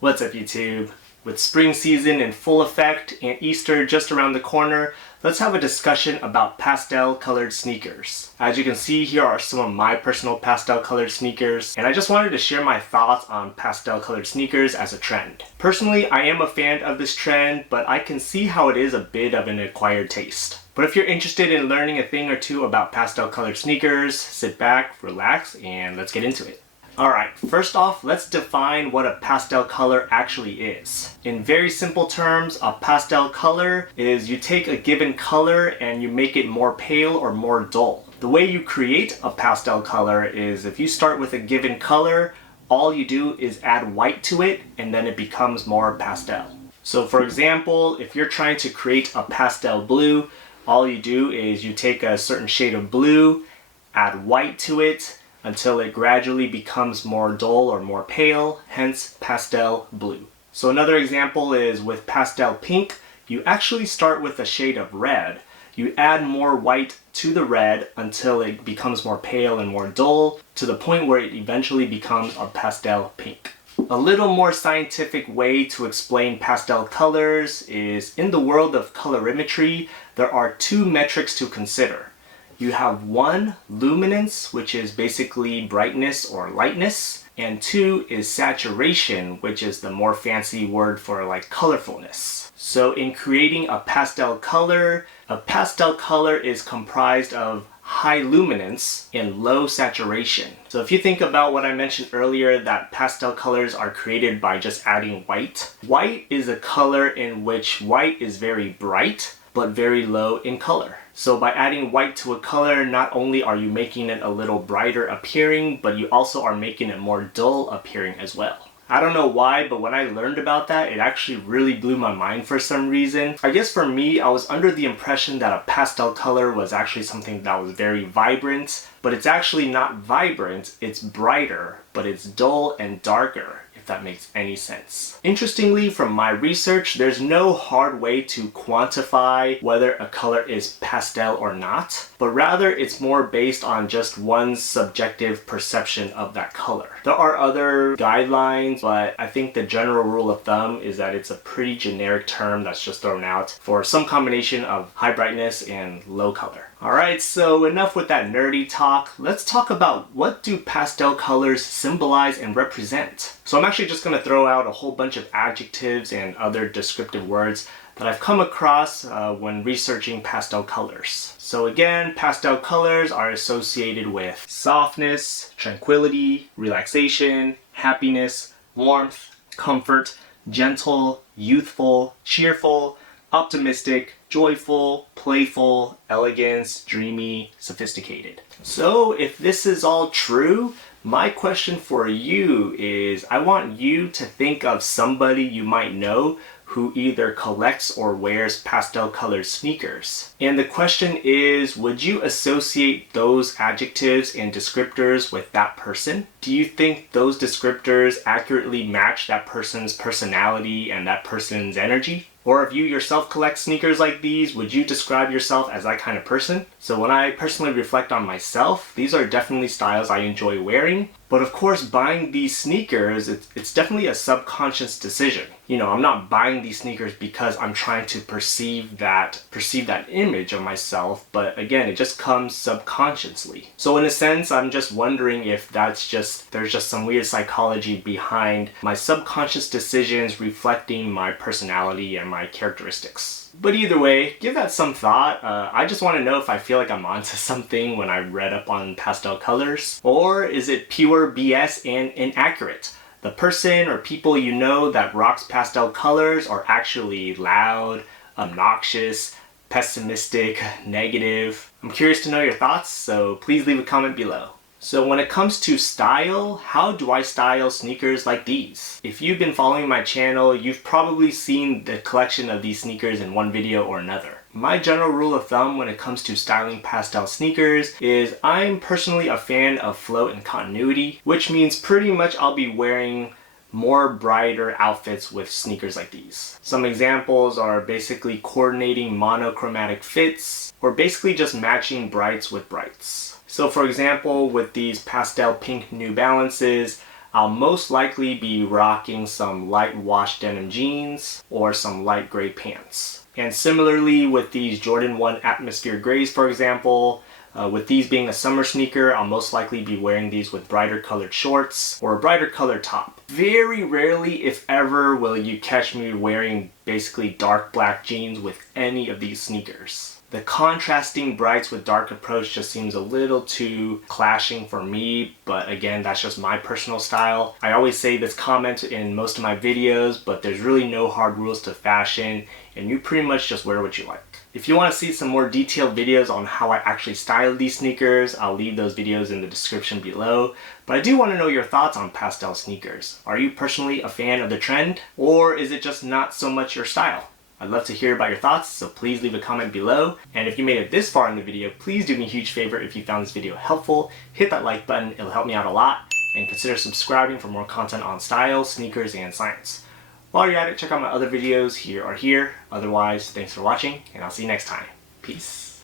What's up, YouTube? With spring season in full effect and Easter just around the corner, let's have a discussion about pastel-colored sneakers. As you can see, here are some of my personal pastel-colored sneakers, and I just wanted to share my thoughts on pastel-colored sneakers as a trend. Personally, I am a fan of this trend, but I can see how it is a bit of an acquired taste. But if you're interested in learning a thing or two about pastel-colored sneakers, sit back, relax, and let's get into it. Alright, first off, let's define what a pastel color actually is. In very simple terms, a pastel color is you take a given color and you make it more pale or more dull. The way you create a pastel color is if you start with a given color, all you do is add white to it and then it becomes more pastel. So for example, if you're trying to create a pastel blue, all you do is you take a certain shade of blue, add white to it, until it gradually becomes more dull or more pale, hence pastel blue. So another example is with pastel pink, you actually start with a shade of red. You add more white to the red until it becomes more pale and more dull, to the point where it eventually becomes a pastel pink. A little more scientific way to explain pastel colors is in the world of colorimetry, there are two metrics to consider. You have one, luminance, which is basically brightness or lightness, and two is saturation, which is the more fancy word for like colorfulness. So in creating a pastel color is comprised of high luminance and low saturation. So if you think about what I mentioned earlier, that pastel colors are created by just adding white. White is a color in which white is very bright, but very low in color. So by adding white to a color, not only are you making it a little brighter appearing, but you also are making it more dull appearing as well. I don't know why, but when I learned about that, it actually really blew my mind for some reason. I guess for me, I was under the impression that a pastel color was actually something that was very vibrant, but it's actually not vibrant, it's brighter, but it's dull and darker, if that makes any sense. Interestingly, from my research, there's no hard way to quantify whether a color is pastel or not, but rather it's more based on just one's subjective perception of that color. There are other guidelines, but I think the general rule of thumb is that it's a pretty generic term that's just thrown out for some combination of high brightness and low color. Alright, so enough with that nerdy talk. Let's talk about what do pastel colors symbolize and represent. So I'm actually just going to throw out a whole bunch of adjectives and other descriptive words that I've come across when researching pastel colors. So again, pastel colors are associated with softness, tranquility, relaxation, happiness, warmth, comfort, gentle, youthful, cheerful, optimistic, joyful, playful, elegance, dreamy, sophisticated. So if this is all true, my question for you is I want you to think of somebody you might know who either collects or wears pastel colored sneakers. And the question is, would you associate those adjectives and descriptors with that person? Do you think those descriptors accurately match that person's personality and that person's energy? Or if you yourself collect sneakers like these, would you describe yourself as that kind of person? So when I personally reflect on myself, these are definitely styles I enjoy wearing. But of course, buying these sneakers, it's definitely a subconscious decision. You know, I'm not buying these sneakers because I'm trying to perceive that image of myself, but again, it just comes subconsciously. So in a sense, I'm just wondering if there's just some weird psychology behind my subconscious decisions reflecting my personality and my characteristics. But either way, give that some thought. I just want to know if I feel like I'm onto something when I read up on pastel colors, or is it pure BS and inaccurate? The person or people you know that rocks pastel colors are actually loud, obnoxious, pessimistic, negative. I'm curious to know your thoughts, so please leave a comment below. So when it comes to style, how do I style sneakers like these? If you've been following my channel, you've probably seen the collection of these sneakers in one video or another. My general rule of thumb when it comes to styling pastel sneakers is I'm personally a fan of flow and continuity, which means pretty much I'll be wearing more brighter outfits with sneakers like these. Some examples are basically coordinating monochromatic fits, or basically just matching brights with brights. So for example, with these pastel pink New Balances, I'll most likely be rocking some light wash denim jeans or some light gray pants. And similarly with these Jordan 1 Atmosphere Grays, for example, with these being a summer sneaker, I'll most likely be wearing these with brighter colored shorts or a brighter colored top. Very rarely, if ever, will you catch me wearing basically dark black jeans with any of these sneakers. The contrasting brights with dark approach just seems a little too clashing for me, but again, that's just my personal style. I always say this comment in most of my videos, but there's really no hard rules to fashion, and you pretty much just wear what you like. If you want to see some more detailed videos on how I actually style these sneakers, I'll leave those videos in the description below. But I do want to know your thoughts on pastel sneakers. Are you personally a fan of the trend, or is it just not so much your style? I'd love to hear about your thoughts, so please leave a comment below. And if you made it this far in the video, please do me a huge favor if you found this video helpful. Hit that like button, it'll help me out a lot. And consider subscribing for more content on style, sneakers, and science. While you're at it, check out my other videos here or here. Otherwise, thanks for watching, and I'll see you next time. Peace.